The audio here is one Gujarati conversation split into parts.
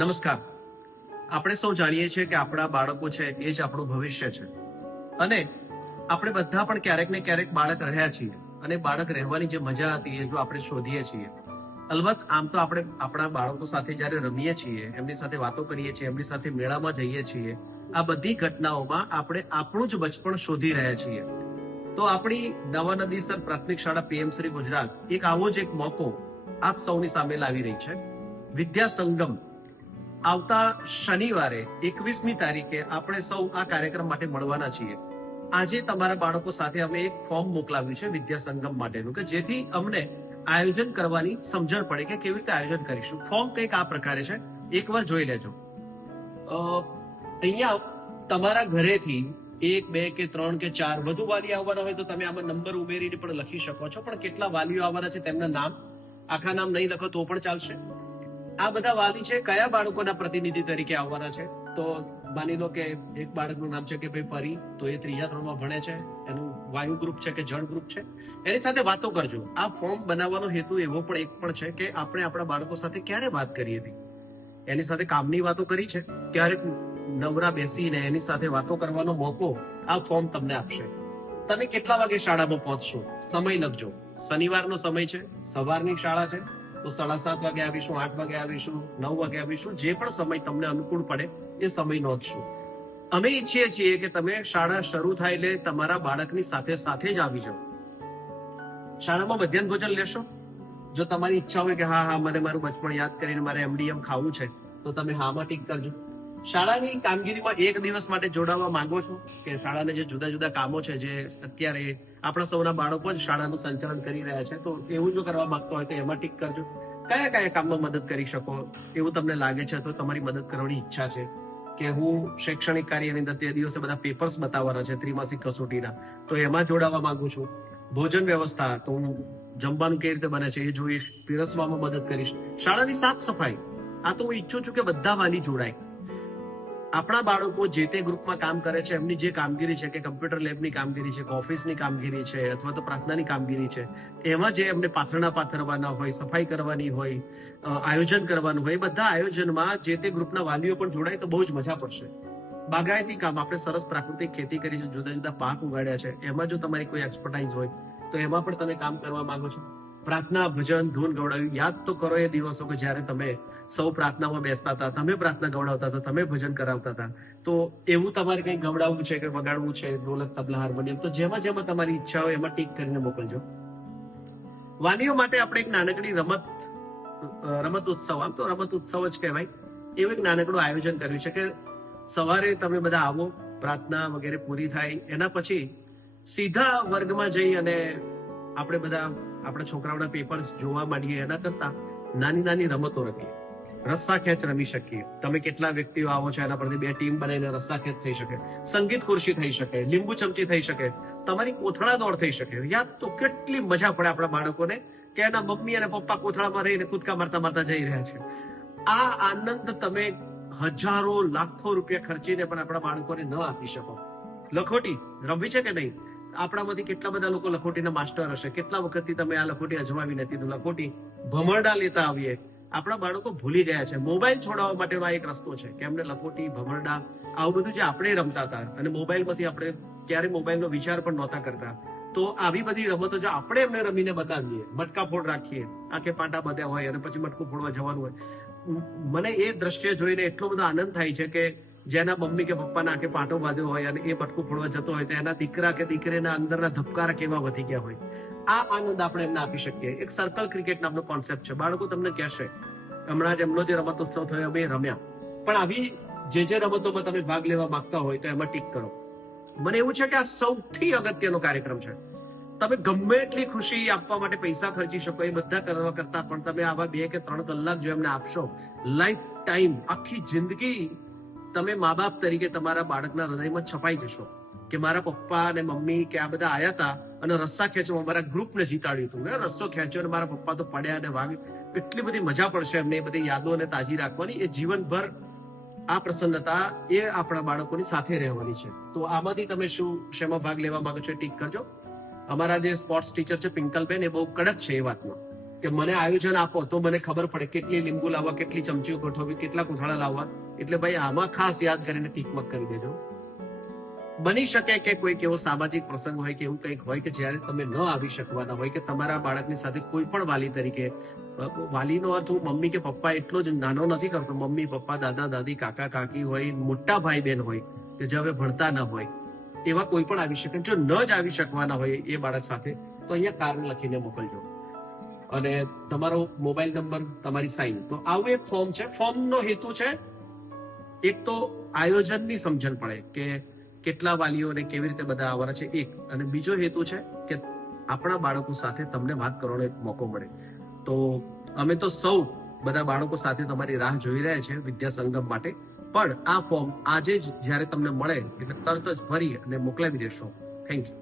નમસ્કાર. આપણે સૌ જાણીએ છીએ કે આપણા બાળકો છે એ જ આપણું ભવિષ્ય છે અને આપણે બધા પણ ક્યારેક ને ક્યારેક બાળક રહ્યા છીએ અને બાળક રહેવાની જે મજા હતી એ જો આપણે શોધીએ છીએ. અલબત્ત આમ તો આપણે આપણા બાળકો સાથે જ્યારે રમીએ છીએ, એમની સાથે વાતો કરીએ છીએ, એમની સાથે મેળામાં જઈએ છીએ, આ બધી ઘટનાઓમાં આપણે આપણું જ બચપણ શોધી રહ્યા છીએ. તો આપણી નવા નદીસર પ્રાથમિક શાળા પીએમ શ્રી ગુજરાત એક આવો જ એક મોકો આપ સૌની સામે લાવી રહી છે. વિદ્યા સંગમ આવતા શનિવારે 21મી તારીખે આપણે સૌ આ કાર્યક્રમ માટે મળવાના છીએ. આજે તમારા બાળકો સાથે અમે એક ફોર્મ મોકલાવ્યું છે વિદ્યા સંગમ માટેનું, કે જેથી અમને આયોજન કરવાની સમજણ પડે કે કેવી રીતે આયોજન કરીશું. ફોર્મ કંઈક આ પ્રકારે છે, એકવાર જોઈ લેજો. અહીંયા તમારા ઘરેથી 1, 2 કે 3 કે 4 વધુ વાલી આવવાના હોય તો તમે આમાં નંબર ઉમેરીને પણ લખી શકો છો, પણ કેટલા વાલીઓ આવવાના છે તેમના નામ, આખા નામ નહીં લખો તો પણ ચાલશે. આ બધા વાલી છે કયા બાળકોના પ્રતિનિધિ તરીકે આવવાના છે, તો માની લો કે એક બાળકનું નામ છે કે ભાઈ પરી, તો એ 3જા ધોરણમાં ભણે છે, એનું વાયુ ગ્રુપ છે કે જળ ગ્રુપ છે, એની સાથે વાતો કરજો. આ ફોર્મ બનાવવાનો હેતુ એવો પણ એક પણ છે કે આપણે આપણા બાળકો સાથે ક્યારે વાત કરી હતી, એની સાથે કામની વાતો કરી છે, ક્યારેક નવરા બેસીને એની સાથે વાતો કરવાનો મોકો આ ફોર્મ તમને આપશે. તમે કેટલા વાગે શાળામાં પહોંચશો, સમય લખજો. શનિવારનો સમય છે, સવારની શાળા છે, તો 7:30 વાગે આવીશું, 8 વાગે આવીશું, 9 વાગે આવીશું, જે પણ સમય તમને અનુકૂળ પડે એ સમય નોંધશું. અમે ઈચ્છીએ છીએ કે તમે શાળા શરૂ થાય એટલે તમારા બાળકની સાથે સાથે જ આવી જાઓ. શાળામાં મધ્યાહન ભોજન લેશો? જો તમારી ઈચ્છા હોય કે હા મને મારું બચપણ યાદ કરીને મારે MDM ખાવું છે, તો તમે હામાં ટીક કરજો. શાળાની કામગીરીમાં એક દિવસ માટે જોડાવા માંગો છો, કે શાળાના જે જુદા જુદા કામો છે જે અત્યારે આપણા સૌના બાળકો જ શાળાનું સંચાલન કરી રહ્યા છે, તો એવું જો કરવા માંગતો હોય તો એમાં ટીક કરજો. કયા કયા કામમાં મદદ કરી શકો એવું તમને લાગે છે, તો તમારી મદદ કરવાની ઈચ્છા છે, કે હું શૈક્ષણિક કાર્યની અંદર તે દિવસે બધા પેપર્સ બતાવવાના છે ત્રિમાસિક કસોટીના, તો એમાં જોડાવા માંગુ છું. ભોજન વ્યવસ્થા, તો હું જમવાનું કેવી રીતે બને છે એ જોઈશ, પીરસવામાં મદદ કરીશ. શાળાની સાફ સફાઈ, આ તો હું ઈચ્છું છું કે બધા વાલી જોડાય. આપણા બાળકો જે તે ગ્રુપમાં કામ કરે છે, એમની જે કામગીરી છે, કે કમ્પ્યુટર લેબની કામગીરી છે, કે ઓફિસની કામગીરી છે, અથવા તો પ્રાર્થનાની કામગીરી છે, એમાં જે એમને પાથરણા પાથરવાના હોય, સફાઈ કરવાની હોય, આયોજન કરવાનું હોય, બધા આયોજનમાં જે તે ગ્રુપના વાલીઓ પણ જોડાય તો બહુ જ મજા પડશે. બાગાયતી કામ, આપણે સરસ પ્રાકૃતિક ખેતી કરી છે, જુદા જુદા પાક ઉગાડ્યા છે, એમાં જો તમારી કોઈ એક્સપર્ટાઇઝ હોય તો એમાં પણ તમે કામ કરવા માંગો છો. પ્રાર્થના, ભજન, ધૂન ગવડાવ્યું, યાદ તો કરો એ દિવસો કે જ્યારે તમે સૌ પ્રાર્થનામાં બેસતા હતા, તમે પ્રાર્થના ગવડાવતા હતા, તમે ભજન કરાવતા હતા. તો એવું તમારે કંઈ ગવડાવવું છે કે વગાડવું છે, ઢોલક, તબલા, હાર્મોનિયમ, તો જેમાં જેમાં તમારી ઈચ્છા હોય એમાં ટીક કરીને મોકલજો. વાલીઓ માટે આપણે એક નાનકડી રમત ઉત્સવ, આમ તો રમત ઉત્સવ જ કહેવાય, એવું એક નાનકડું આયોજન કર્યું છે કે સવારે તમે બધા આવો, પ્રાર્થના વગેરે પૂરી થાય, એના પછી સીધા વર્ગમાં જઈ અને આપણે બધા આપણા છોકરાઓના પેપર્સ જોવા માંડીએ, એના કરતા નાની નાની રમતો રમીએ. રસ્સા ખેંચ રમી શકીએ. તમે કેટલા વ્યક્તિઓ આવો છો એના પરથી 2 ટીમ બનાવીને રસ્સા ખેંચ થઈ શકે, સંગીત ખુરશી થઈ શકે, લીંબુ ચમચી થઈ શકે, તમારી કોથળા દોડ થઈ શકે. યાદ તો કેટલી મજા પડે આપણા બાળકોને કે એના મમ્મી અને પપ્પા કોથળામાં રહીને કૂદકા મારતા મારતા જઈ રહ્યા છે. આ આનંદ તમે હજારો લાખો રૂપિયા ખર્ચીને પણ આપણા બાળકોને ન આપી શકો. લખોટી રમવી છે કે નહીં? આપણામાંથી કેટલા બધા લોકો લખોટીના માસ્ટર હશે. કેટલા વખતથી તમે આ લખોટી અજમાવી નથી? તો લખોટી, ભમરડા લેતા આવીએ. આપણા બાળકો ભૂલી ગયા છે. મોબાઈલ છોડાવવા માટેનો આ એક રસ્તો છે કે એમને લખોટી, ભમરડા, આવું બધું જે આપણે રમતા હતા, અને મોબાઈલમાંથી આપણે ક્યારે મોબાઈલનો વિચાર પણ નહોતા કરતા, તો આવી બધી રમતો જો આપણે એમને રમીને બતાવીએ, મટકા ફોડ રાખીએ, આખે પાટા બધ્યા હોય અને પછી મટકું ફોડવા જવાનું હોય, મને એ દ્રશ્ય જોઈને એટલો બધો આનંદ થાય છે કે જેના મમ્મી કે પપ્પાના આખે પાટો બાંધ્યો હોય અને એ મટકું ફોડવા જતો હોય તો એના દીકરા કે દીકરીના અંદરના ધબકારા કેવા વધી ગયા હોય. આ આનંદ આપણે એમને આપી શકીએ. એક સર્કલ ક્રિકેટ નામનો કોન્સેપ્ટ છે. બાળકો તમને કહેશે, હમણાં જ એમનો જે રમત ઉત્સવ થયો અમે રમ્યા, પણ આવી જે રમતોમાં તમે ભાગ લેવા માંગતા હોય તો એમાં ટીક કરો. મને એવું છે કે આ સૌથી અગત્યનો કાર્યક્રમ છે. તમે ગમે એટલી ખુશી આપવા માટે પૈસા ખર્ચી શકો, એ બધા કરવા કરતા પણ તમે આવા 2 કે 3 કલાક જો એમને આપશો, લાઈફ ટાઈમ, આખી જિંદગી તમે મા બાપ તરીકે તમારા બાળકના હૃદયમાં છપાઈ જશો કે મારા પપ્પા અને મમ્મી કે આ બધા આયા હતા અને રસ્સા ખેંચવા મારા ગ્રુપને જીતાડ્યું હતું, રસ્સો ખેંચ્યો અને મારા પપ્પા તો પડ્યા અને વાગ્યું. એટલી બધી મજા પડશે એમને એ બધી યાદોને તાજી રાખવાની. એ જીવનભર આ પ્રસન્નતા એ આપણા બાળકોની સાથે રહેવાની છે. તો આમાંથી તમે શેમાં ભાગ લેવા માંગો છો ટીક કરજો. અમારા જે સ્પોર્ટ્સ ટીચર છે પિંકલબેન, એ બહુ કડક છે એ વાતમાં. કે મને આયોજન આપો તો મને ખબર પડે કેટલી લીંબુ લાવવા, કેટલી ચમચીઓ ગોઠવવી, કેટલા કોથળા લાવવા. એટલે ભાઈ આમાં ખાસ યાદ કરીને ટીકમક કરી દેજો. બની શકે કે કોઈક એવો સામાજિક પ્રસંગ હોય કે એવું કંઈક હોય કે જ્યારે તમે ન આવી શકવાના હોય, કે તમારા બાળકની સાથે કોઈ પણ વાલી તરીકે, વાલીનો અર્થ હું મમ્મી કે પપ્પા એટલો જ નાનો નથી કરતો, મમ્મી પપ્પા, દાદા દાદી, કાકા કાકી હોય, મોટા ભાઈ બહેન હોય કે જે હવે ભણતા ન હોય, એવા કોઈ પણ આવી શકે. જો ન જ આવી શકવાના હોય એ બાળક સાથે તો અહીંયા કારણ લખીને મોકલજો અને તમારો મોબાઈલ નંબર, તમારી સાઈન. તો આવું એક ફોર્મ છે. ફોર્મનો હેતુ છે એક તો આયોજનની સમજણ પડે કે કેટલા વાલીઓને કેવી રીતે બધા આવવાના છે એક, અને બીજો હેતુ છે કે આપણા બાળકો સાથે તમને વાત કરવાનો એક મોકો મળે. તો અમે તો સૌ બધા બાળકો સાથે તમારી રાહ જોઈ રહ્યા છે વિદ્યા સંગમ માટે. પણ આ ફોર્મ આજે જ જ્યારે તમને મળે એટલે તરત જ ભરી અને મોકલાવી દેશો. Thank you.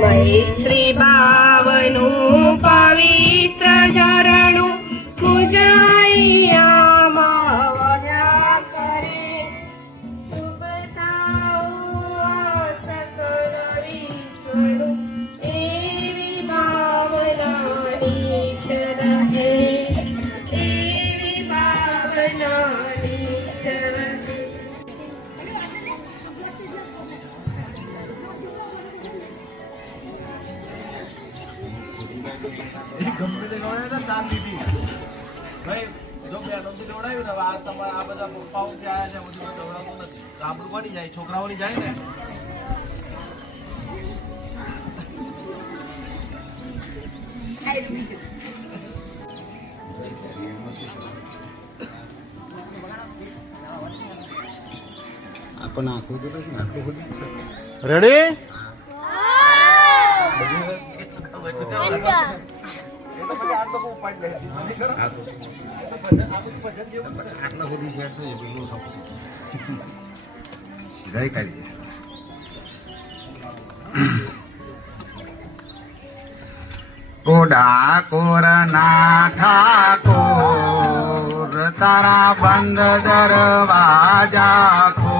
મૈત્રી ભાવનું પવિત્ર ઝરણું પૂજાઈયામાં વહ્યા કરે. શુભતાઓ સકલ વિશ્વનું એવી ભાવનાની રહે, એવી ભાવનાની રહે. ભાઈ જો બેનોથી દોડાયું ને આ તમારા આ બધા પપ્પાઓ જે આવ્યા છે બધું દોડાવતું નથી. આબરૂ બની જાય, છોકરાઓની જાય ને. આપણને આખું જોડે છે ને, આખું બધું રેડી? આટલા સુધી શેર થઈ જાય ગઈ કાઢી કોડા કોરના ઠાકોર તારા બંધ દરવાજા ખો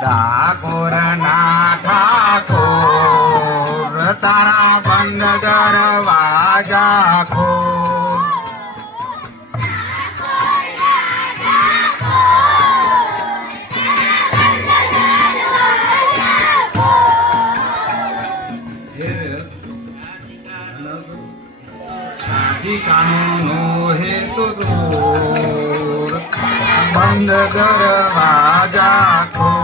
ડાકોરના ઠાકોર દરવાજા ખોલ. ઠિકાણો હેતુ દૂર, બંધ દરવાજા ખોલ.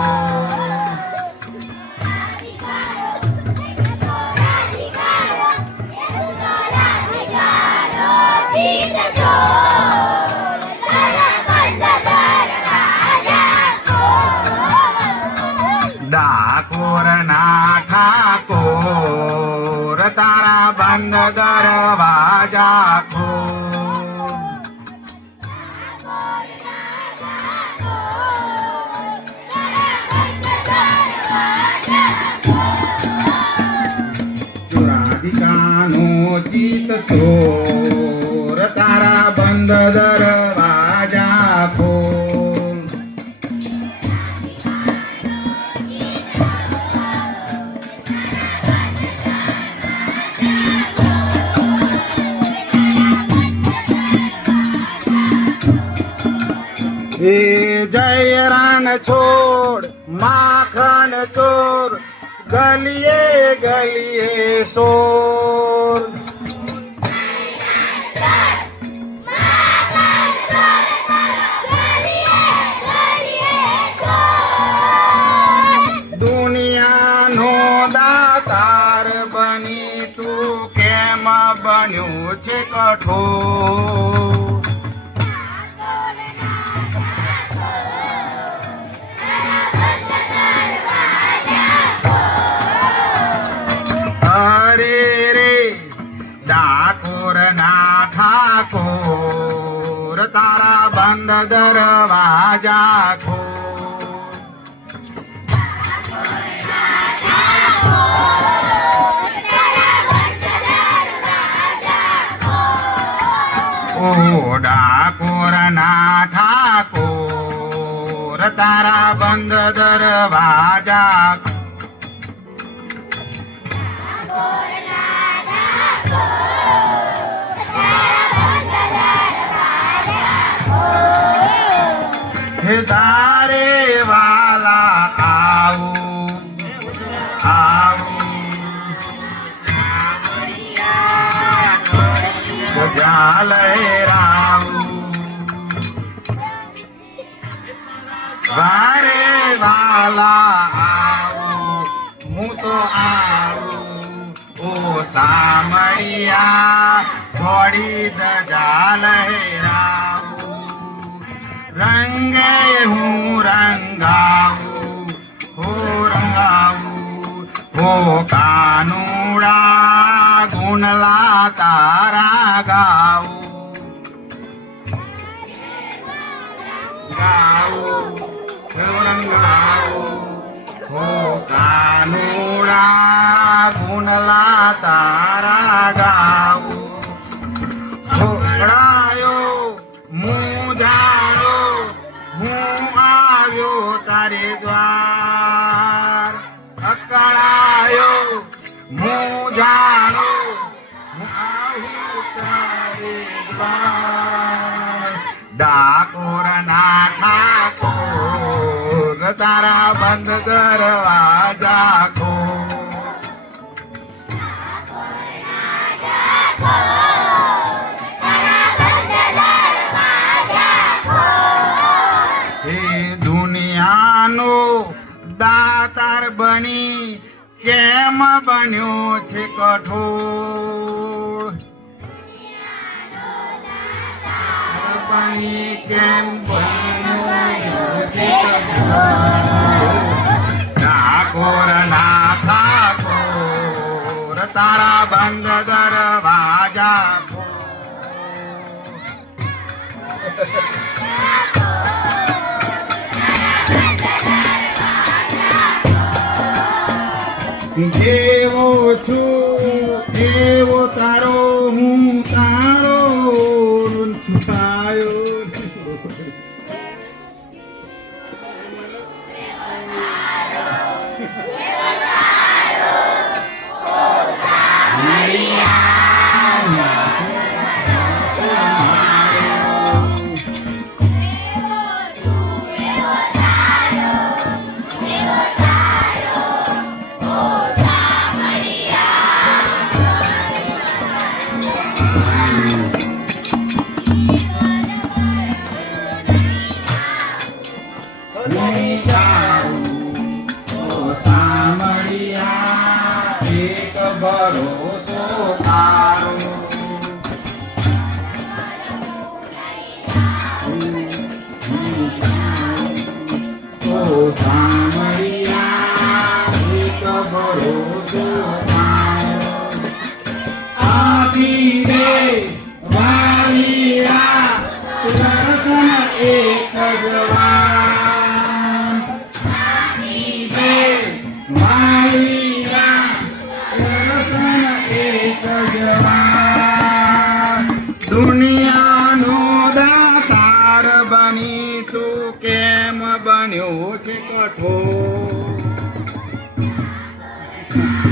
ડાકોર ના ઠાકોર તારા બંધ દરવાજા ખોલ. રાધિકાનો ચિત ચોર તારા બંધ દરવાજા ખોલ. એ જય રણ છોડ માખન ચોર, ગલીએ ગલીએ સોર. દુનિયાનો દાતાર બની તું કેમ બન્યું છે કઠોર. અરે રે ડાકોર ના ઠાકોર તારા બંધ દરવાજા ખોલ. ઓ ડાકોર ના ઠાકોર તારા બંધ દરવાજા ખોલ. હે તારે વાલા આવું આવું મજા લહેરાવું. વારે વાલા આવું હું તો આવું. ઓ સામૈયા થોડી દજા લહેરાવું. રંગે હું રંગાવું હો રંગાવું. હો કાનુડા ગુણલા તારા ગાવું. ગાવું હો રંગાવું. હો કાનુડા ગુણલા તારા ગાવું. છોકરાયો મું જાણો હું આવ્યો તારે દ્વાર. અકળાયો હું જાણો હું આવ્યો તારે દ્વાર. ડાકોર ના ઠાકોર તારા બંધ દરવાજા ખોલ. દુનિયાનો દાતાર બની કેમ બન્યો છે કઠોર. બની કેમ બન્યો છે કઠોર. ડાકોર ના ઠાકોર તારા બંધ દરવાજા ખોલ. જેવો છું એવો તારો હું તારો છુપાયો. Yeah. નહીં જાઉં તો સામળિયા એક ભરોસો તારો તો સામળિયા એક ભરોસો તારો આપી દે વાલિયા દર્શન એક જ વાર આપી દે વાલિયા દર્શન એક જ વાર દુનિયાનો દાતાર બની તું કેમ બન્યો છે કઠોર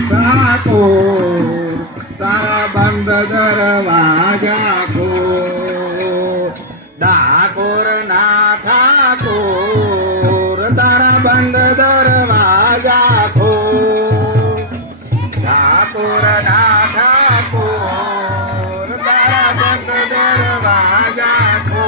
ઠાકોર તારા બંધ દરવાજા ખોલ ડાકોર ના ઠાકોર તારા બંધ દરવાજા ખોલ ઠાકોર ના ઠાકોર તારા બંધ દરવાજા ખોલ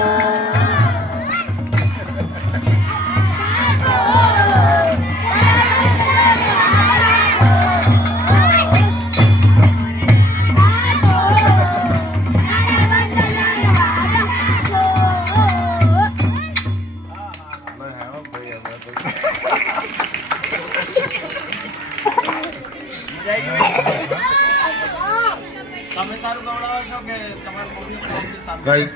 તમે સારું ગવડાવો છો કે તમારા મમ્મી સારું? ભાઈ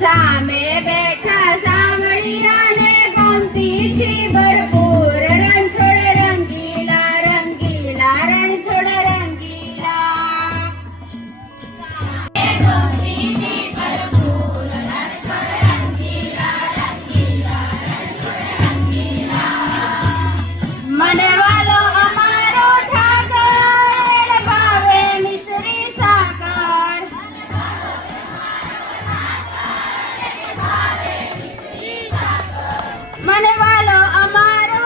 સામે બેઠા સાંભળિયાને ગમતી છે ભરપૂર રણછોડ રંગીલા રંગીલા રણછોડ રંગીલા ગમતી છે ભરપૂર રણછોડ રંગીલા રંગીલા રણછોડ રંગીલા મને વાલો અમારો ઠાકર ભાવે મિશ્રી સાકર મને વાલો અમારો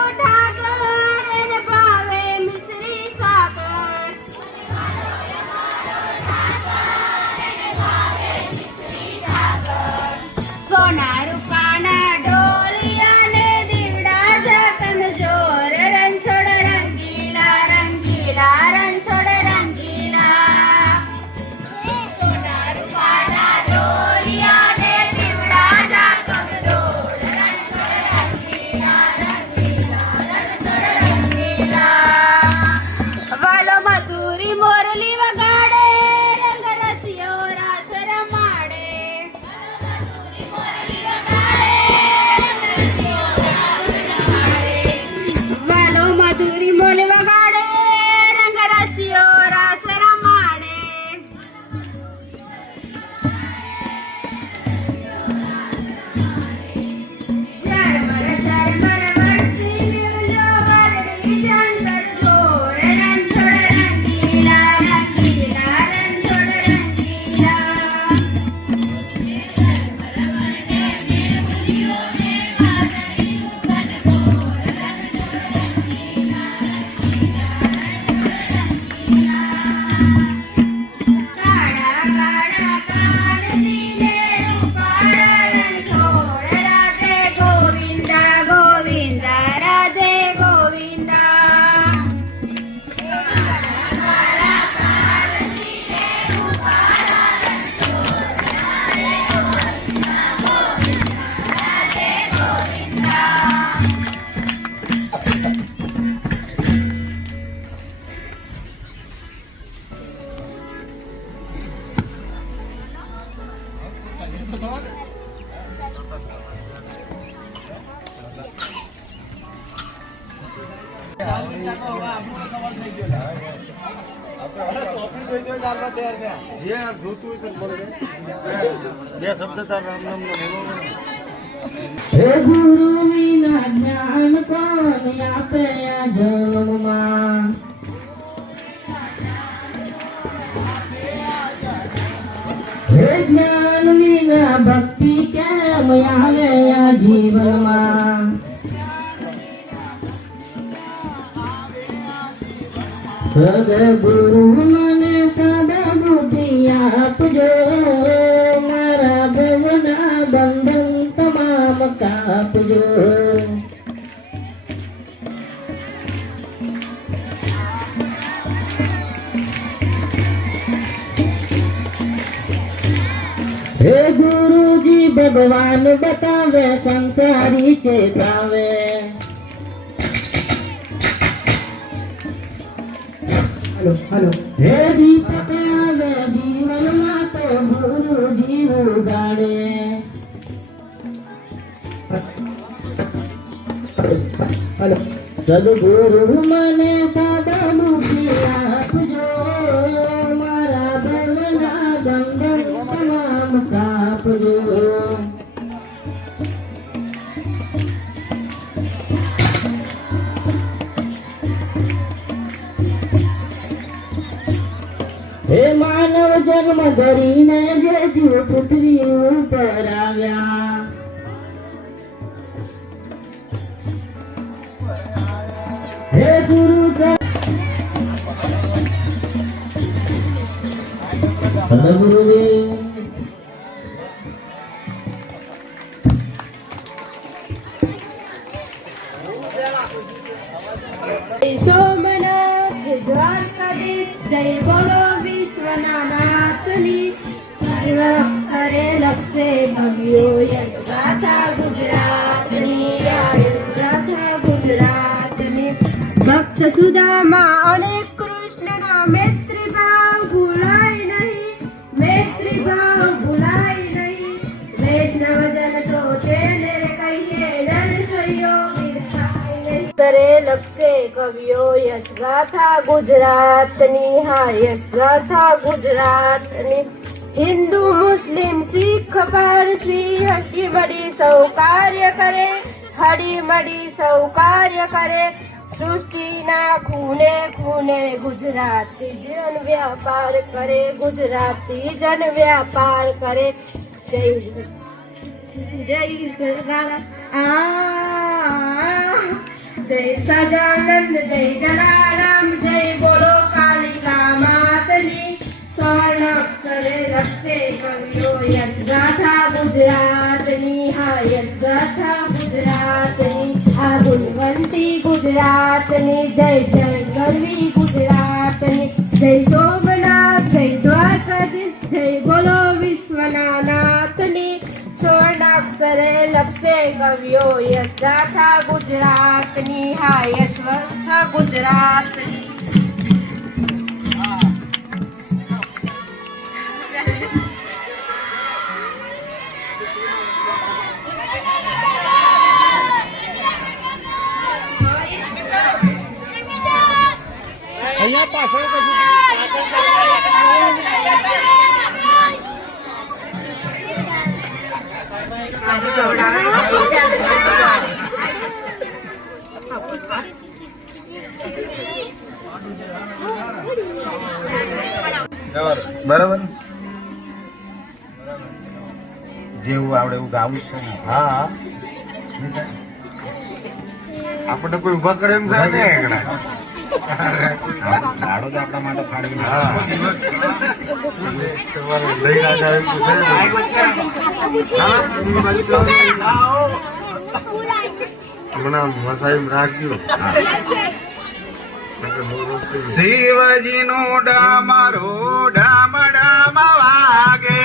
જે જોતું હોય બે શબ્દ તાર રામ નામ બોલો. હે ગુરુ વિના જ્ઞાન કોણ આપે આ જન્મમાં? હે જ્ઞાન વિના ભક્તિ કેમ આવે આ જીવનમાં? સદગુરુ મને સદબુદ્ધિ આપજો, મારા ભવના બંધન તમામ કાપજો. હે ગુરુજી ભગવાન બતાવે, સંસારી ચેતાવે. હે દીપક આવે જીવનમાં તો ગુરુજી ઉગાડે. સદગુરુ મને સદબુદ્ધિ આપજો, મારા ભવના બંધન તમામ કાપજો. હે માનવ જન્મ ધરીને જે જીવ પૃથ્વી ઉપર આવ્યા, હે ગુરુ સદગુરુદેવ. સોમનાથ દ્વારકાધીશ જય બોલો વિશ્વના નાથની. સર્વાક્ષરે લક્ષે ભવ્યો યશ ગાથા ગુજરાતની, યશ ગાથા ગુજરાતની. ભક્ત સુદામા અને કૃષ્ણના મૈત્રી ભાવ ભૂલાય નહીં, મૈત્રી ભાવ ભૂલાય નહીં. વૈષ્ણવજન તો તેને રે કહીએ નરસૈયો બિરસાય નહીં. સરે લક્ષે કવિઓ યશ ગાથા ગુજરાતની, હા યશ ગાથા ગુજરાતની. હિન્દુ મુસ્લિમ શીખ પારસી હળી મળી સૌ કાર્ય કરે, હળી મળી સૌ કાર્ય કરે. સૃષ્ટિના ખૂણે ખૂણે ગુજરાતી જન વ્યાપાર કરે, ગુજરાતી જન વ્યાપાર કરે. જય જય જય સજાનંદ જય જલારામ જય બોલો કાલિકા માતની. સ્વર્ણાક્ષરે લક્ષે કવિઓ યશ ગાથા ગુજરાતની, હા યશ ગાથા ગુજરાતની. આ ગુણવંતી ગુજરાતની, જય જય ગરવી ગુજરાતની. જય સોમનાથ જય દ્વારકાધીશ જય બોલો વિશ્વના નાથની. સ્વર્ણાક્ષરે લક્ષે કવિઓ યશ ગાથા ગુજરાતની, હા યશ ગાથા ગુજરાતની. અહીંયા પાછળ કશું બરાબર જેવું આવડે એવું ગાવું છે ને. હા આપણે કોઈ ઉભા કરે એમ છે ને ગાડો તો આપણા માટે ફાડી લઈ રાખજો. શિવજી નું ડામરો ડામ ડામ વાગે,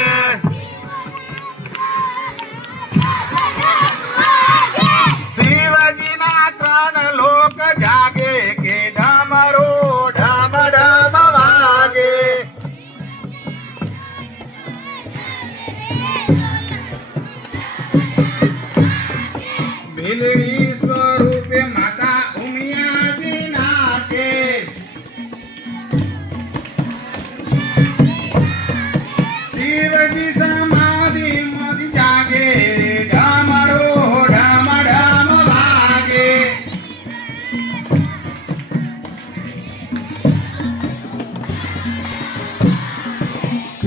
શિવજી ના ત્રણ લોક જાગે કે ડામરો ડામ ડામ વાગે. મેલડી સ્વરૂપે માતા ઉમિયા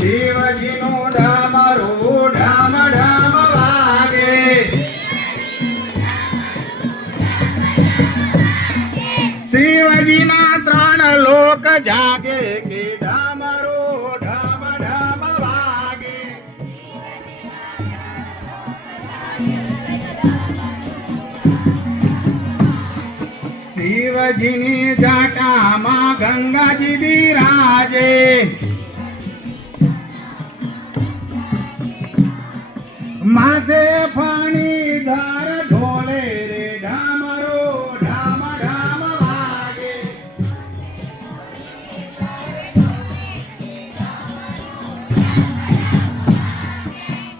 શિવજીનું ડામરું ઢામ ઢામ વાગે. શિવજીના 3 લોક જાગે કે ડામરું ઢામ ઢામ વાગે. શિવજીની જાટામાં ગંગાજી બિરાજે. માથે ફણી ધાર ઢોલે રે ઢામરો ઢામ ઢામ વાગે.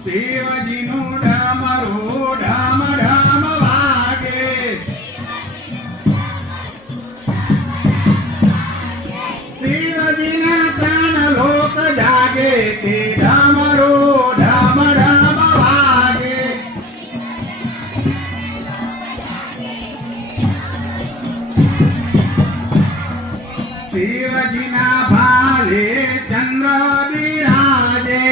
શિવજીનું ડામરું ઢામ ઢામ વાગે. શિવજીના 3 લોક જાગે તે ડામરું ઢામ ઢામ વાગે. શિવજીના ભાલે ચંદ્ર બિરાજે.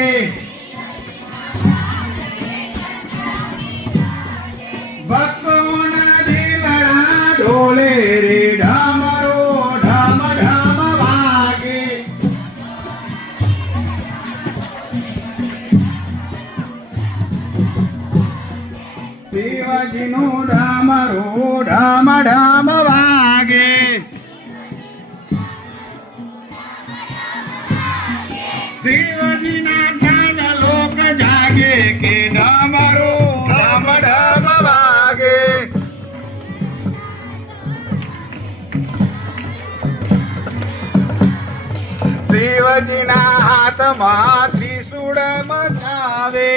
ભક્તોના દીવડા ઢોલે રે ઢામરો ઢામ ઢામ વાગે. શિવજીનું ડામરું ઢામ ઢામ વાગે. શિવજીના 3 લોક જાગે કે ડામરું ઢામ ઢામ વાગે. શિવજીના હાથમાં ત્રિશૂળ મચાવે.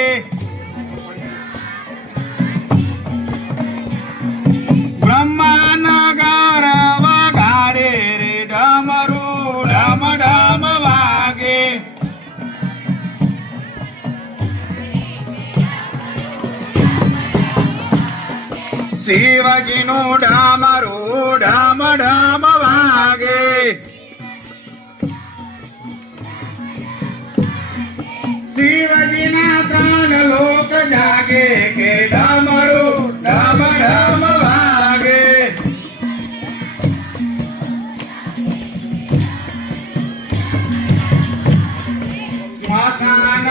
બ્રહ્માનગર વગાડે રે ડામરું ઢામ ઢામ વાગે. શિવજીનું ડામરું ઢામ ઢામ વાગે. શિવજીના 3 લોક જાગે કે ડામરું ઢામ ઢામ વાગે.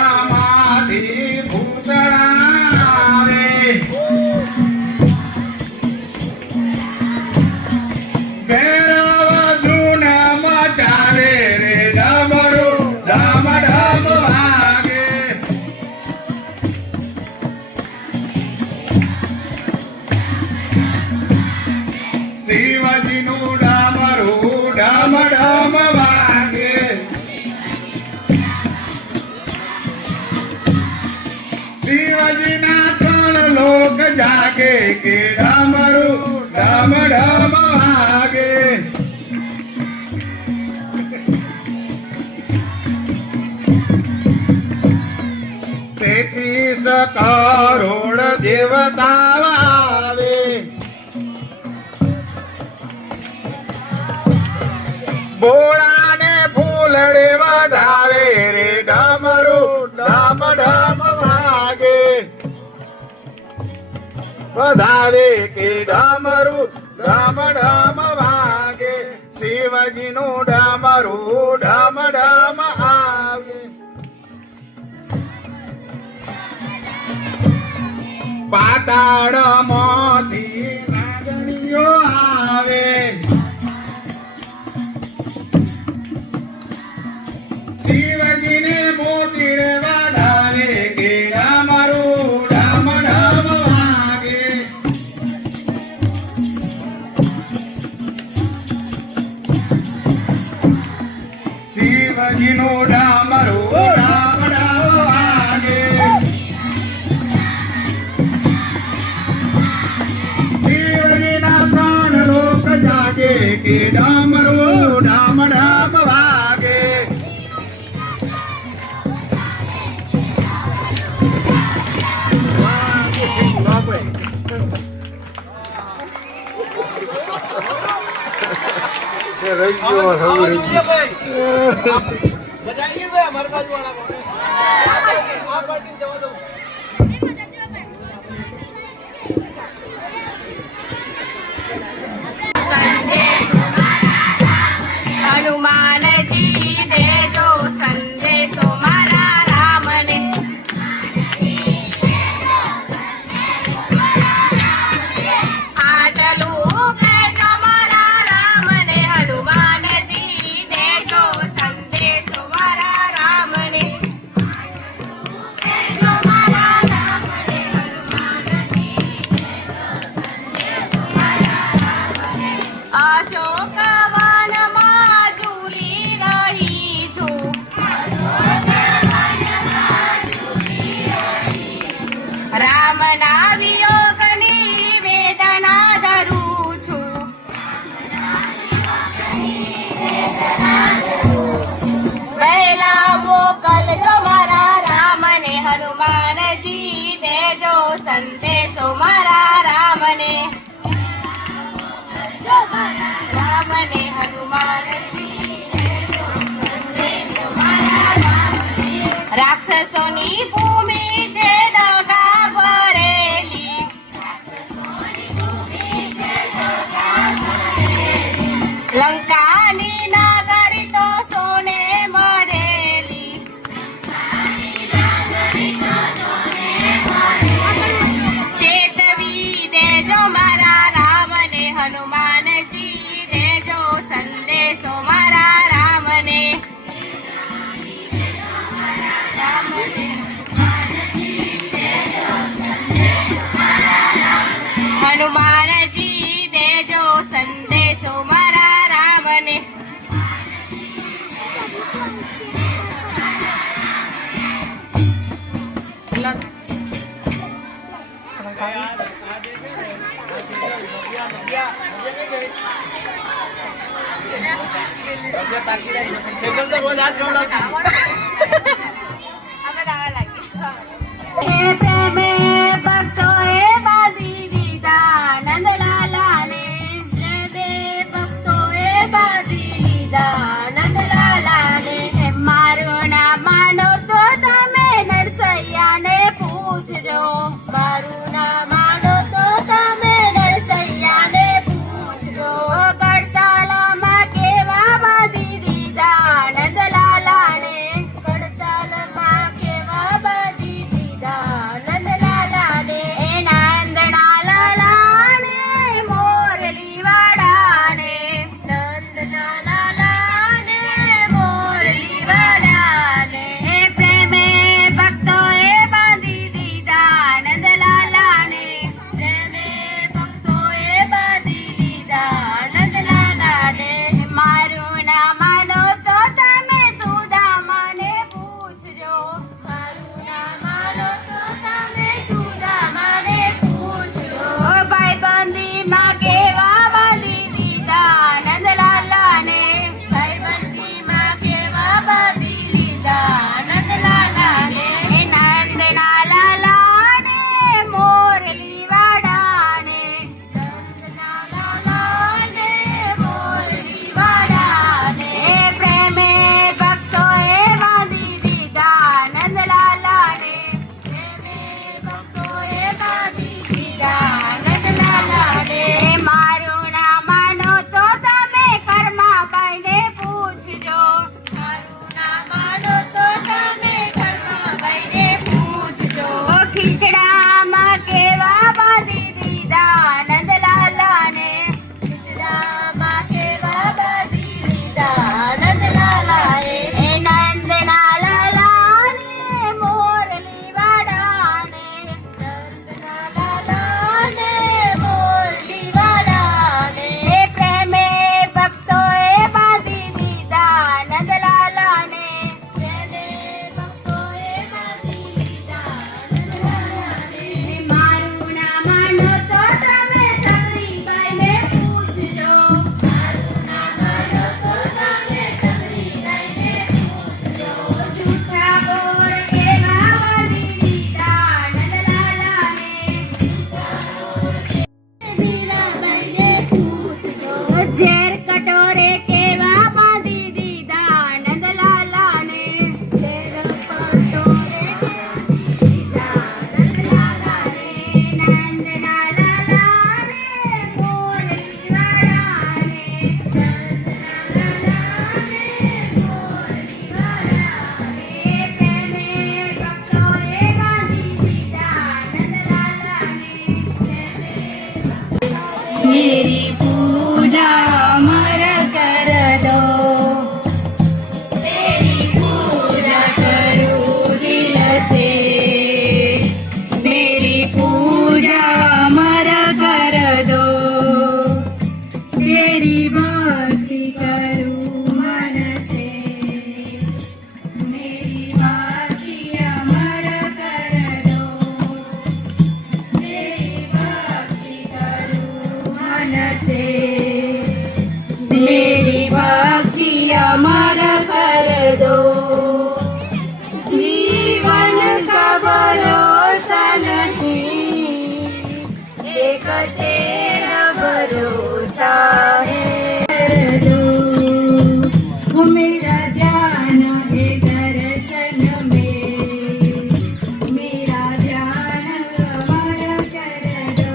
સ્મશાનમાંથી ભૂતળા આવે. ભૈરવ ધૂન મચાવે રે ડામરું ઢામ ઢામ વાગે. શિવજીનું ડામરું ઢામ ઢામ વાગે. શિવજીના 3 લોક જાગે કે ડામરું ઢામ ઢામ વાગે. તેત્રીસ કરોડ દેવતા આવે. બોળાને ફૂલડે વધાવે રે ડામરું ઢામ ઢામ વાગે. વધાવે કે ડામરું ઢામ ઢામ વાગે. શિવજીનું ડામરું ઢામ ઢામ આવે. પાતાળમાંથી નાગણીઓ આવે. શિવજીને મોતી વધારે કે ડામરું ઢામ ઢામ વાગે. શિવજીનું ડામરું ઢામ ઢામ વાગે. શિવજીના 3 લોક જાગે કે ડામરું ઢામ ઢામ વાગે. રહી ગયો. મજા આવી ગઈ ભાઈ અમારા બાજુ વાળા. આ પાર્ટી જવા દઉં. હનુમાનજી દેજો સંદેશો મારા રામને આટલું કહેજો મારા રામને હનુમાનજી દેજો સંદેશો મારા રામને અશોક વનમાં ઝૂલી રહી છું રામના વિયોગની વેદના ધરું છું પહેલા મોકલજો મારા રામને હનુમાનજી દેજો સંદેશો મારા રામને રામને હનુમાનજી રાક્ષસોની ભૂમિ છે દગા ભરેલી લંકાની નગરી તો સોને મળેલી ચેતવી દેજો મારા રામને હનુમાનજી દેજો સંદેશો મારા રામને હનુમાનજી દેજો સંદેશો મારા રામને સેકન્ડ તો રોજ હાથ ખવડાવતા. પ્રેમે ભક્તોએ બાંધી દીધા નંદલાલાને પ્રેમે ભક્તોએ બાંધી દીધા નંદલાલાને મારું નામ માનો તો તમે નરસૈયાને પૂછજો મારું નામ માનો તો તમે નરસૈયાને પૂછજો કડતાલમાં કેવા બાંધી દીધા નંદલાલાને કડતાલમાં કેવા બાંધી દીધા નંદલાલાને એ નંદના લાલાને મોરલી વાળાને નંદના લાલાને મોરલી વાળાને એ પ્રેમે ભક્તોએ બાંધી દીધા નંદલાલાને પ્રેમે ભક્તોએ બાંધી દીધા નંદલાલાને મારું નામ માનો તો તમે સુદામાને પૂછજો મારું નામ માનો તો તમે સુદામાને પૂછજો ભાઈબંધીમાં કેવા બાંધી દીધા નંદલાલાને ભાઈબંધીમાં કેવા બાંધી દીધા નંદલાલાને એ નંદના લાલાને મોરલી વાળાને નંદના લાલાને મોરલી વાળાને એ પ્રેમે ભક્તોએ બાંધી દીધા નંદલાલાને પ્રેમે ભક્તોએ બાંધી દીધા નંદલાલાને મારું નામ માનો તો તમે કર્માબાઈને પૂછજો મારું નામ માનો તો તમે કર્માબાઈને પૂછજો ખીચડામાં કેવા બાંધી દીધા નંદલાલાને ખીચડામાં કેવા બાંધી દીધા નંદલાલાએ એ નંદના લાલાને મોરલી વાળાને નંદના લાલાને મોરલી વાળાને એ પ્રેમે ભક્તોએ બાંધી દીધા નંદલાલાને પ્રેમે ભક્તોએ બાંધી દીધા નંદલાલાને મારું નામ માનો તો તમે સખરીબાઈને પૂછજો મારું નામ માનો તો તમે સખરીબાઈને પૂછજો જૂઠા બોર કેવા બાંધી દીધા નંદલાલાને મીરાબાઈને પૂછજો ઝેર કટોરે કેવા બાંધી દીધા નંદલાલાને ઝેર કટોરે तेरी भक्ति करूं मन से मेरी भक्ति अमर कर दो तेरी भक्ति करूं मन से मेरी भक्ति अमर कर दो जीवन का भरोसा नहीं एक तेरा भरोसा है वो मेरा ध्यान है दर्शन में मेरा ध्यान अमर कर दो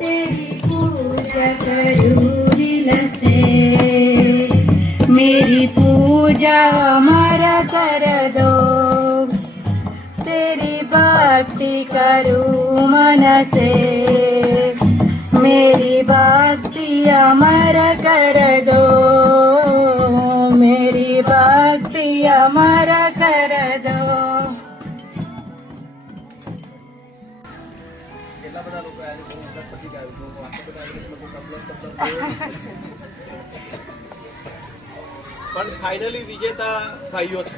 तेरी पूजा करूं दिल से मेरी पूजा अमर कर दो तेरी भक्ति करूं मन से मेरी भक्ति अमर कर दो मेरी भक्ति अमर कर दो કેટલા બધા લોકો આજે બહુ ગણપતિ ગાયું તો આટલા બધા લોકો કપલસ પણ ફાઇનલી વિજેતા ભાઈઓ છે.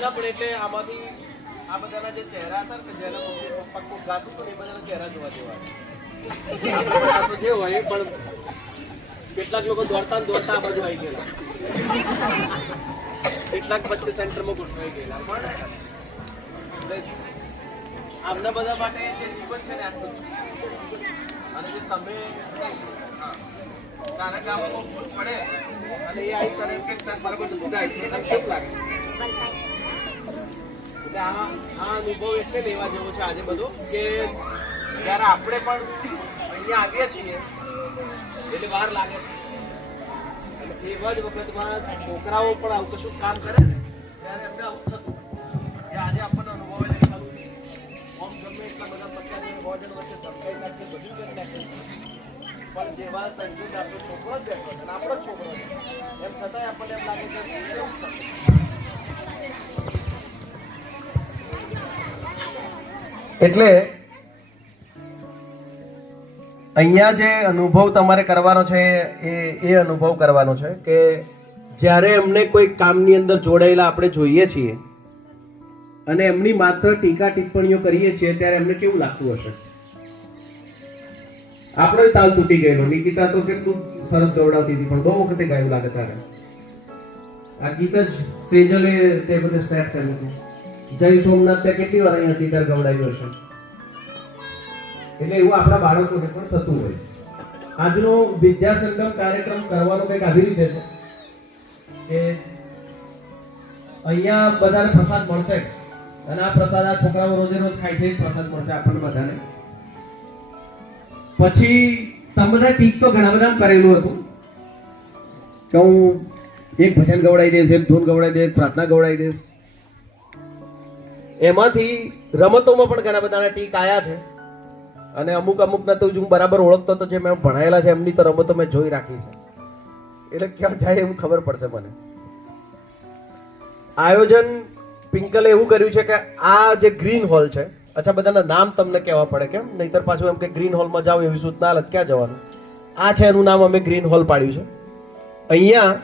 ના પણ એટલે આમાંથી આ બધાના જે ચહેરા હતા કે જેના મમ્મી પપ્પા કોઈ ગાતું હતું ને એ બધાના ચહેરા જોવા જેવા આપણે જે હોય પણ કેટલાક લોકો દોડતા દોડતા આ બાજુ આવી ગયેલા કેટલાક વચ્ચે સેન્ટરમાં ગોઠવાઈ ગયેલા પણ આમના બધા માટે જે જીવન છે ને આટલું અને જે તમે તારા ગામમાં ફૂટ પડે અને એ આવી કરે કે બરાબર દૂધ આવી તમને કેવું લાગે? એટલે આ અનુભવ એટલે લેવા જેવો છે આજે બધો કે જ્યારે આપણે પણ અહીંયા આવીએ છીએ એટલે વાર લાગે છે અને એવા જ વખતમાં છોકરાઓ પણ આવું કશું કામ કરે ને ત્યારે એમને આવું થતું કે આજે આપણને અનુભવ એટલે ખરું આમ ગમે એટલા બધા પચાસ ભોજન વચ્ચે ધમકાઈ નાખે બધું કરી નાખે પણ જેવા સંજોગ આપણો છોકરો જ બેઠો છે અને આપણો જ છોકરો છે એમ છતાંય આપણને એમ લાગે કે કેવું થશે. એટલે અહીંયા જે અનુભવ તમારે કરવાનો છે એ અનુભવ કરવાનો છે કે જ્યારે એમને કોઈ કામની અંદર જોડાયેલા આપણે જોઈએ છીએ અને એમની માત્ર ટીકા ટિપ્પણીઓ કરીએ છીએ ત્યારે એમને કેવું લાગતું હશે? આપણો તાલ તૂટી ગયેલો. નિકિતા તો કેટલું સરસ ગવડાવતી હતી પણ બહુ વખતે ગાયું લાગે તારે. આ ગીત જ સેજલે તે બધે સ્ટેપ કર્યું હતું. જય સોમનાથ ત્યાં કેટલી વાર અહીંયા હતી ત્યારે ગવડાવ્યું હશે. એટલે એવું આપણા બાળકોને પણ થતું હોય. આજનો વિદ્યા સંગમ કાર્યક્રમ કરવાનો કંઈક આવી રીતે છે કે અહીંયા બધાને પ્રસાદ મળશે અને આ પ્રસાદ આ છોકરાઓ રોજે રોજ ખાય છે પ્રસાદ મળશે આપણને બધાને. પછી તમે બધા ટીક તો ઘણા બધા કરેલું હતું કે હું એક ભજન ગવડાવી દઈશ, એક ધૂન ગવડાવી દઈશ, પ્રાર્થના ગવડાવી દઈશ. એમાંથી રમતોમાં પણ ઘણા બધાના ટીક આયા છે અને અમુક અમુકના તો હું બરાબર ઓળખતો તો જે મેં ભણાયેલા છે એમની તો રમતો મેં જોઈ રાખી છે એટલે ક્યાં જાય એવું ખબર પડશે મને. આયોજન પિંકલે એવું કર્યું છે કે આ જે ગ્રીન હોલ છે, અચ્છા બધાના નામ તમને કહેવા પડે કેમ નહીતર પાછું એમ કે ગ્રીન હોલમાં જાવ એવી સૂચના હાલત ક્યાં જવાનું. આ છે એનું નામ અમે ગ્રીન હોલ પાડ્યું છે. અહીંયા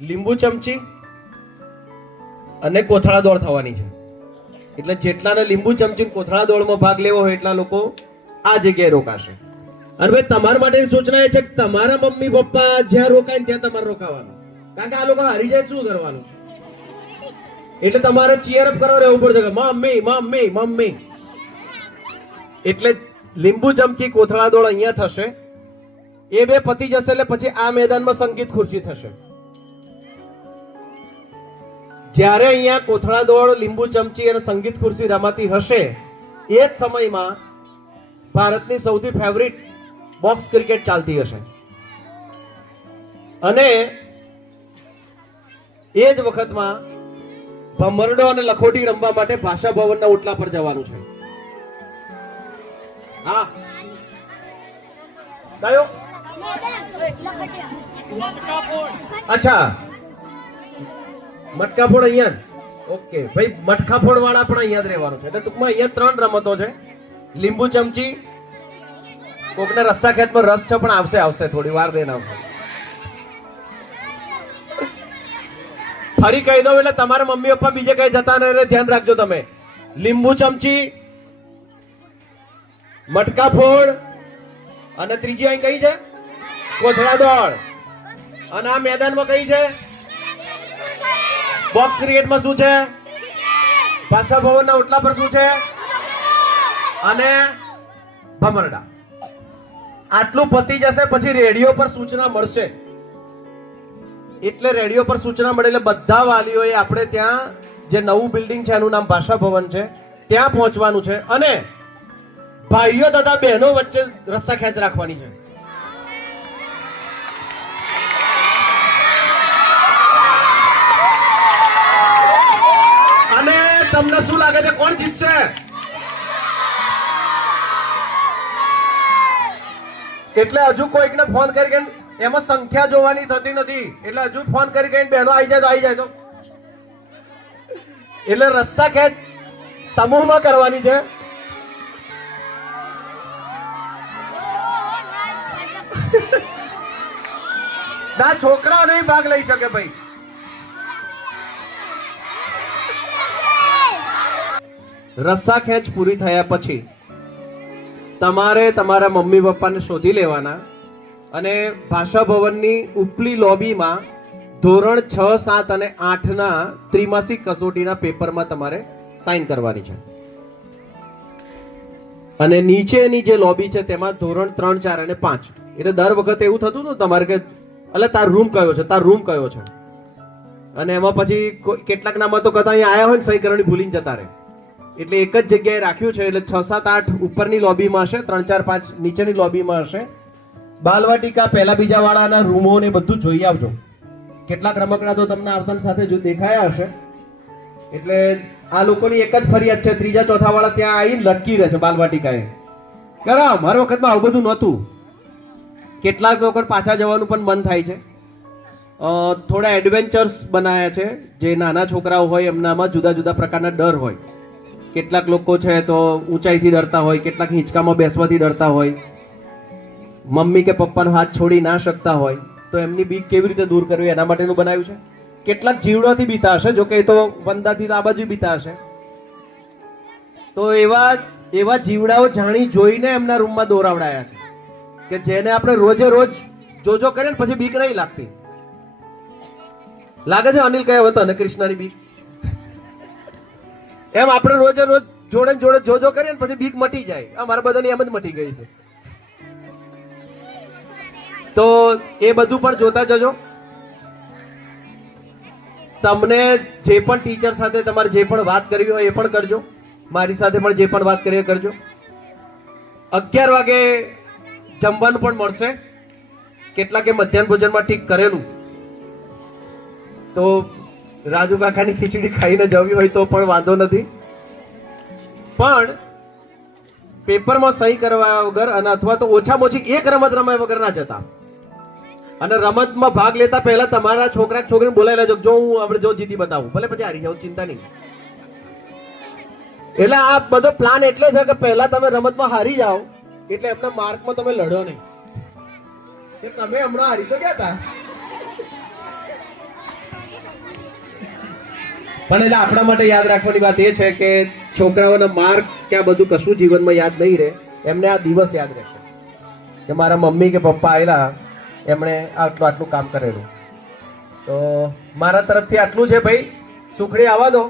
લીંબુ ચમચી અને કોથળા દોડ થવાની છે. એટલે જેટલાને લીંબુ ચમચી કોથળા દોડમાં ભાગ લેવો હોય એટલા લોકો આ જગ્યાએ રોકાશે. અને ભાઈ તમારા માટે સૂચના એ છે કે તમારા મમ્મી પપ્પા જ્યાં રોકાય ને ત્યાં તમારે રોકાવાનું, કારણ કે આ લોકો હારી જાય શું કરવાનું. એટલે તમારે ચીયરઅપ કરવા રહેવું પડશે કે મમ્મી મમ્મી મમ્મી. એટલે લીંબુ ચમચી કોથળા દોડ અહીંયા થશે. એ બે પતી જશે એટલે પછી આ મેદાનમાં સંગીત ખુરશી થશે. જ્યારે અહીંયા કોથળા દોડ, લીંબુ ચમચી અને સંગીત ખુરશી રમાતી હશે એ જ સમયમાં ભારતની સૌથી ફેવરિટ બોક્સ ક્રિકેટ ચાલતી હશે. અને એ જ વખતમાં ભમરડો અને લખોટી રમવા માટે ભાષા ભવનના ઓટલા પર જવાનું છે. હા કયો? અચ્છા મટકાફોડ અહીંયા જ. ઓકે ભાઈ, મટકાફોડ વાળા પણ અહીંયા જ રહેવાનું છે. એટલે ટૂંકમાં અહીંયા 3 રમતો છે. લીંબુ ચમચી, કોકને રસ્સા ખેંચમાં રસ છે પણ આવશે થોડી વાર રહીને આવશે. ફરી કહી દઉં એટલે તમારા મમ્મી પપ્પા બીજે કઈ જતા નહીં એટલે ધ્યાન રાખજો તમે. લીંબુ ચમચી, મટકાફોડ અને ત્રીજી અહીં કઈ છે? કોથળા દોડ. અને આ મેદાનમાં કઈ છે? બોક્સ ક્રિકેટમાં શું છે? ભાષા ભવનના ઓટલા પર શું છે? અને ભમરડા. આટલું પતી જશે પછી રેડિયો પર સૂચના મળશે. એટલે રેડિયો પર સૂચના મળે એટલે બધા વાલીઓએ આપણે ત્યાં જે નવું બિલ્ડિંગ છે એનું નામ ભાષા ભવન છે ત્યાં પહોંચવાનું છે. અને ભાઈઓ તથા બહેનો વચ્ચે રસ્સા ખેંચ રાખવાની છે. અને તમને શું લાગે છે કોણ જીતશે? એટલે હજુ કોઈકને ફોન કરી એમાં સંખ્યા જોવાની થતી નથી. એટલે હજુ ફોન કરી કઈ બહેનો આવી જાય તો એટલે રસ્સા ખેંચ સમૂહમાં કરવાની છે. ના છોકરાઓ નહીં ભાગ લઈ શકે ભાઈ. રસ્સા ખેંચ પૂરી થયા પછી તમારે તમારા મમ્મી પપ્પાને શોધી લેવાના અને ભાષા ભવનની ઉપલી લોબીમાં ધોરણ 6, 7 અને 8ના ત્રિમાસિક કસોટીના પેપરમાં તમારે સાઈન કરવાની છે. અને નીચેની જે લોબી છે તેમાં ધોરણ 3, 4 અને 5. એટલે દર વખતે એવું થતું હતું તમારે કે એટલે તાર રૂમ કયો છે અને એમાં પછી કેટલાક નામાં તો કદાચ અહીંયા આયા હોય ને સહી કરવાની ભૂલીને જતા રહે. એટલે એક જ જગ્યાએ રાખ્યું છે. એટલે 6, 7, 8 ઉપરની લોબીમાં હશે, 3, 4, 5 નીચેની લોબીમાં હશે. બાલવાટિકા પહેલા બીજા વાળાના રૂમો ને બધું જોઈ આવજો. કેટલાક રમકડા તો તમને આવતા સાથે જો દેખાયા હશે. એટલે આ લોકોની એક જ ફરિયાદ છે, 3જા 4થા વાળા ત્યાં આવીને લટકી રહે છે બાલવાટિકાએ. ખરા મારા વખતમાં આવું બધું નહોતું. કેટલાક લોકો પાછા જવાનું પણ મન થાય છે. થોડા એડવેન્ચર્સ બનાયા છે. જે નાના છોકરાઓ હોય એમનામાં જુદા જુદા પ્રકારના ડર હોય. કેટલાક લોકો છે તો ઊંચાઈથી ડરતા હોય, કેટલાક હિંચકામાં બેસવાથી ડરતા હોય, મમ્મી કે પપ્પાનો હાથ છોડી ના શકતા હોય, તો એમની બીક કેવી રીતે દૂર કરવી એના માટેનું બનાવ્યું છે. કેટલાક જીવડાથી બીતા હશે, જો કે એ તો વંદાથી તો આ બાજુ બીતા હશે. તો એવા જીવડાઓ જાણી જોઈને એમના રૂમમાં દોરાવડાયા છે કે જેને આપણે રોજે રોજ જોજો કરીએ ને પછી બીક નહીં લાગતી. લાગે છે અનિલ કયા હતો અને કૃષ્ણની બીક એમ આપણે રોજે રોજ જોડે જોજો કરીએ ને પછી બીક મટી જાય. અમારા બધાની એમ જ મટી ગઈ છે. તો એ બધું પણ જોતા જજો. તમને જે પણ ટીચર સાથે તમારે જે પણ વાત કરવી હોય એ પણ કરજો. મારી સાથે પણ જે પણ વાત કરવી કરજો. 11 વાગે જમવાનું પણ મળશે. કેટલાકે મધ્યાહન ભોજનમાં ઠીક કરેલું, તો રાજુ કાકાની ખીચડી ખાઈને જવી હોય તો પણ વાંધો નથી. પણ પેપરમાં સહી કરવા વગર અને અથવા તો ઓછામાં ઓછી એક રમત રમાય વગર ના જતા. અને રમતમાં ભાગ લેતા પહેલા તમારા છોકરા છોકરીને બોલાવી લેજો. જો હું આપણે જો જીતી બતાવું, ભલે પછી હારી જાવ, ચિંતા નહીં. એટલે આ બધો પ્લાન એટલે છે કે પહેલા તમે રમતમાં હારી જાઓ એટલે એમના માર્કમાં તમે લડો નહીં. તમે હમણાં હારી તો ગયા હતા, પણ એટલે આપણા માટે યાદ રાખવાની વાત એ છે કે છોકરાઓના માર્ક કે આ બધું કશું જીવનમાં યાદ નહીં રહે. એમને આ દિવસ યાદ રહેશે કે મારા મમ્મી કે પપ્પા આવેલા, એમણે આટલું કામ કરેલું. તો મારા તરફથી આટલું છે ભાઈ. સુખડી આવવા દો.